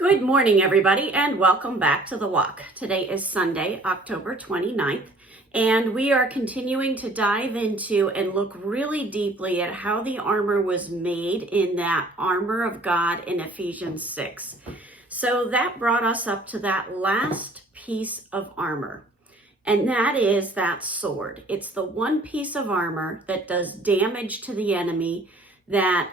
Good morning, everybody, and welcome back to The Walk. Today is Sunday, October 29th, and we are continuing to dive into and look really deeply at how the armor was made in that armor of God in Ephesians 6. So that brought us up to that last piece of armor, and that is that sword. It's the one piece of armor that does damage to the enemy, that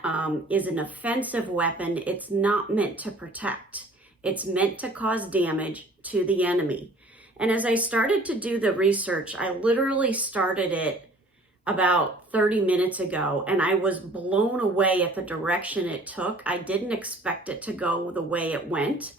is an offensive weapon. It's not meant to protect. It's meant to cause damage to the enemy. And as I started to do the research, I literally started it about 30 minutes ago, and I was blown away at the direction it took. I didn't expect it to go the way it went.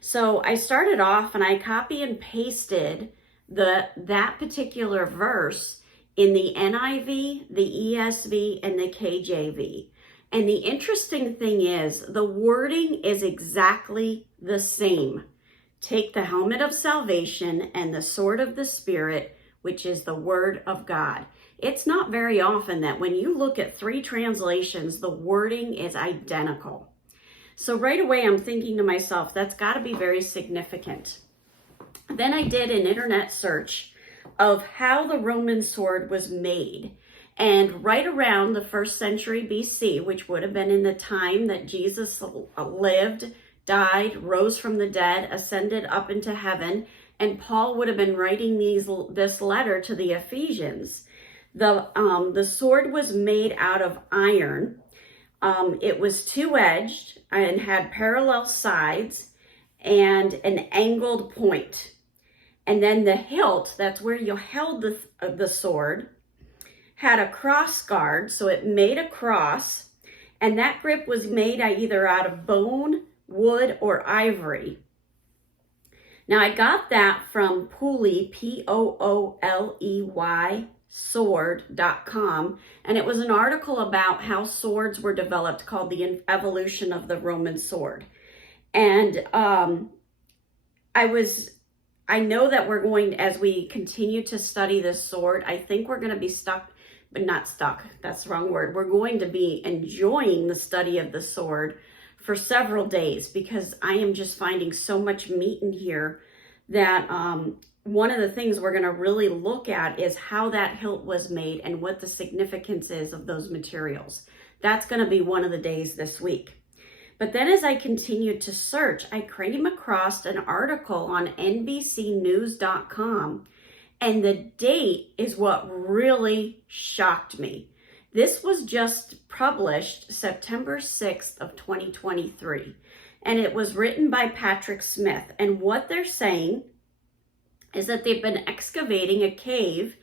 So I started off and I copy and pasted that particular verse in the NIV, the ESV, and the KJV. And the interesting thing is, the wording is exactly the same. Take the helmet of salvation and the sword of the Spirit, which is the word of God. It's not very often that when you look at three translations, the wording is identical. So right away, I'm thinking to myself, that's got to be very significant. Then I did an internet search of how the Roman sword was made. And right around the 1st century BC, which would have been in the time that Jesus lived, died, rose from the dead, ascended up into heaven, and Paul would have been writing this letter to the Ephesians. The sword was made out of iron. It was two-edged and had parallel sides and an angled point. And then the hilt, that's where you held the sword, had a cross guard, so it made a cross, and that grip was made either out of bone, wood, or ivory. Now, I got that from Pooley, Pooley, sword.com, and it was an article about how swords were developed called The Evolution of the Roman Sword. And I know that we're going, as we continue to study this sword, I think we're going to be stuck, but not stuck, that's the wrong word. We're going to be enjoying the study of the sword for several days, because I am just finding so much meat in here that one of the things we're going to really look at is how that hilt was made and what the significance is of those materials. That's going to be one of the days this week. But then as I continued to search, I came across an article on NBCnews.com, and the date is what really shocked me. This was just published September 6th of 2023, and it was written by Patrick Smith. And what they're saying is that they've been excavating a cave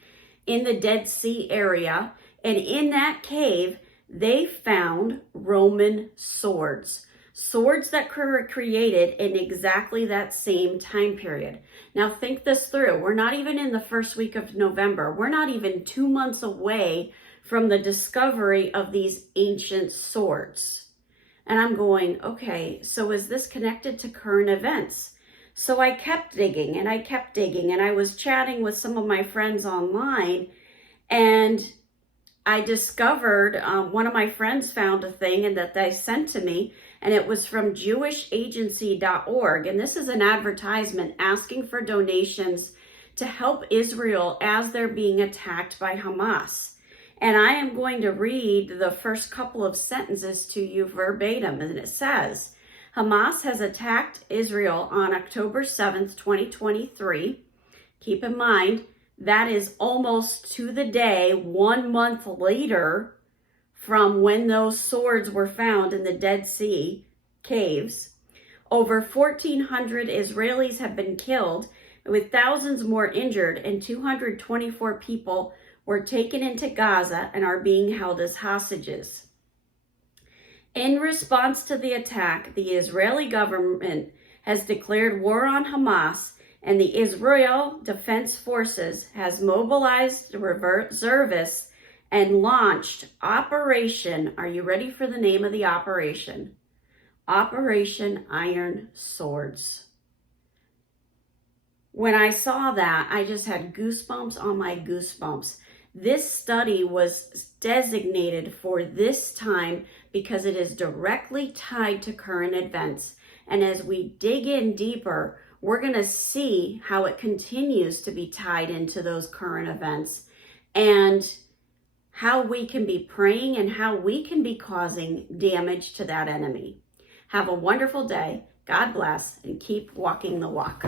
in the Dead Sea area, and in that cave, they found Roman swords that were created in exactly that same time period. Now think this through. We're not even in the first week of November. We're not even 2 months away from the discovery of these ancient swords. And I'm going, okay, so is this connected to current events? So I kept digging and I was chatting with some of my friends online, and I discovered one of my friends found a thing and that they sent to me, and it was from JewishAgency.org. And this is an advertisement asking for donations to help Israel as they're being attacked by Hamas. And I am going to read the first couple of sentences to you verbatim. And it says, Hamas has attacked Israel on October 7th, 2023. Keep in mind, that is almost to the day 1 month later from when those swords were found in the Dead Sea caves. Over 1,400 Israelis have been killed, with thousands more injured, and 224 people were taken into Gaza and are being held as hostages. In response to the attack, the Israeli government has declared war on Hamas, and the Israel Defense Forces has mobilized reservists and launched Operation, are you ready for the name of the operation? Operation Iron Swords. When I saw that, I just had goosebumps on my goosebumps. This study was designated for this time because it is directly tied to current events. And as we dig in deeper, we're going to see how it continues to be tied into those current events and how we can be praying and how we can be causing damage to that enemy. Have a wonderful day. God bless, and keep walking the walk.